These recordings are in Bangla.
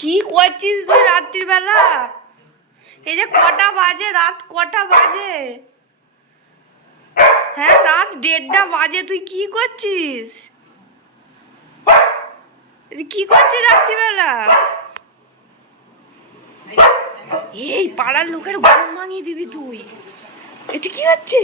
কি করছিস তুই রাত্রির বেলা? এই যে কটা বাজে, রাত কটা বাজে? হ্যাঁ, রাত 1:30 বাজে, তুই কি করছিস? কি করছিস রাত্রিবেলা? এই পাড়ার লোকের ঘুম ভাঙিয়ে দিবি তুই। এটা কি হচ্ছে?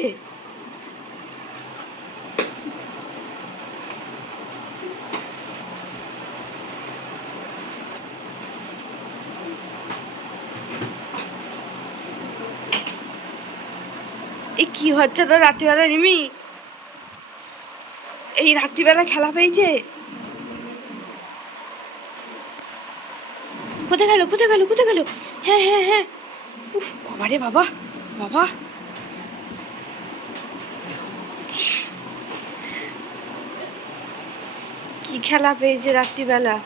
এই কি হচ্ছে তোর রাত্রিবেলা রিমি? এই রাত্রিবেলা খেলা পেয়েছে? কোথায় গেল, কোথায় গেল, কোথায় গেল? হ্যাঁ হ্যাঁ হ্যাঁ, উফ বাবা রে বাবা, বাবা কি খেলা পেয়েছে রাত্রিবেলা?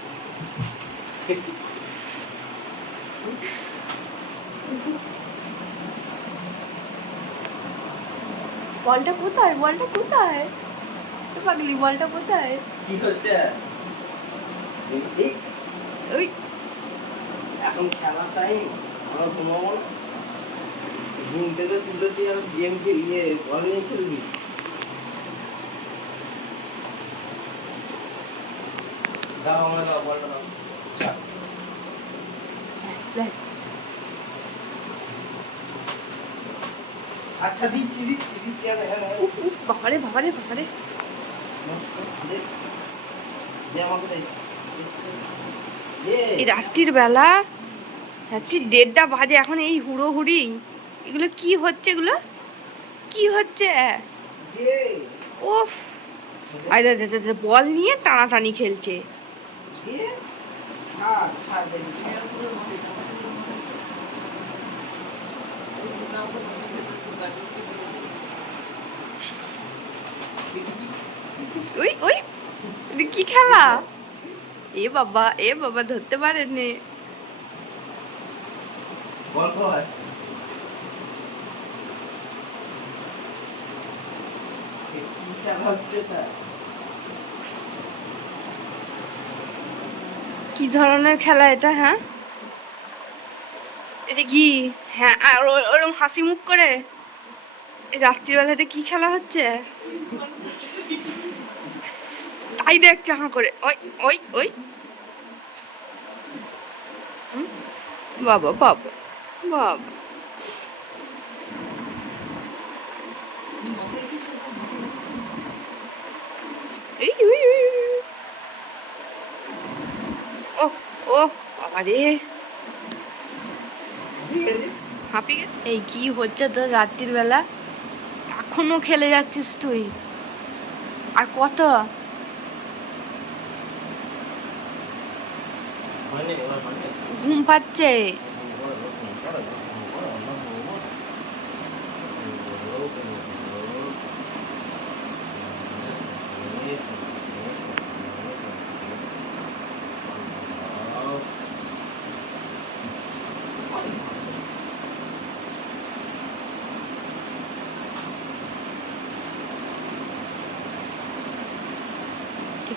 বলটা কোথায়, বলটা কোথায়? পাগলি, বলটা কোথায়? কি হচ্ছে? ওই এখন খেলার টাইম, আমরা ঘুমাবো না। ঘুম থেকে তুলে দিয়ে আর গেম বল নিয়ে খেলবি। দাও আমার, দাও বলটা দাও। ব্যাস ব্যাস। আচ্ছা দিচ্ছি দিচ্ছি দিচ্ছি। উফ উফ, বাবারে বাবারে বাবারে। এই রাত্রির বেলা, রাত্রি 1:30 বাজে, এখন এই হুড়োহুড়ি, এগুলো কি হচ্ছে? এগুলো কি হচ্ছে? ওফ, আরে বল নিয়ে টানাটানি খেলছে। ওই ওই, কি খেলা? এ বাবা, এ বাবা, ধরতে পারেনি। কি ধরনের খেলা এটা? হ্যাঁ, এটা কি? হ্যাঁ, আর ওরকম হাসি মুখ করে রাত্রিবেলা এটা কি খেলা হচ্ছে? তাই দেখছে হাঁ করে। ওই ওই ওই, বাবা বাবা বাবা। এই ওই ওই, ও ও বাবা রে, হাঁপিয়ে। এই কি হচ্ছে তোর রাত্রির বেলা? এখনো খেলে যাচ্ছিস তুই? আর কত? ঘুম পাচ্ছে।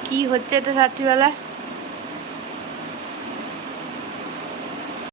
কি হচ্ছে তো রাত্রিবেলা?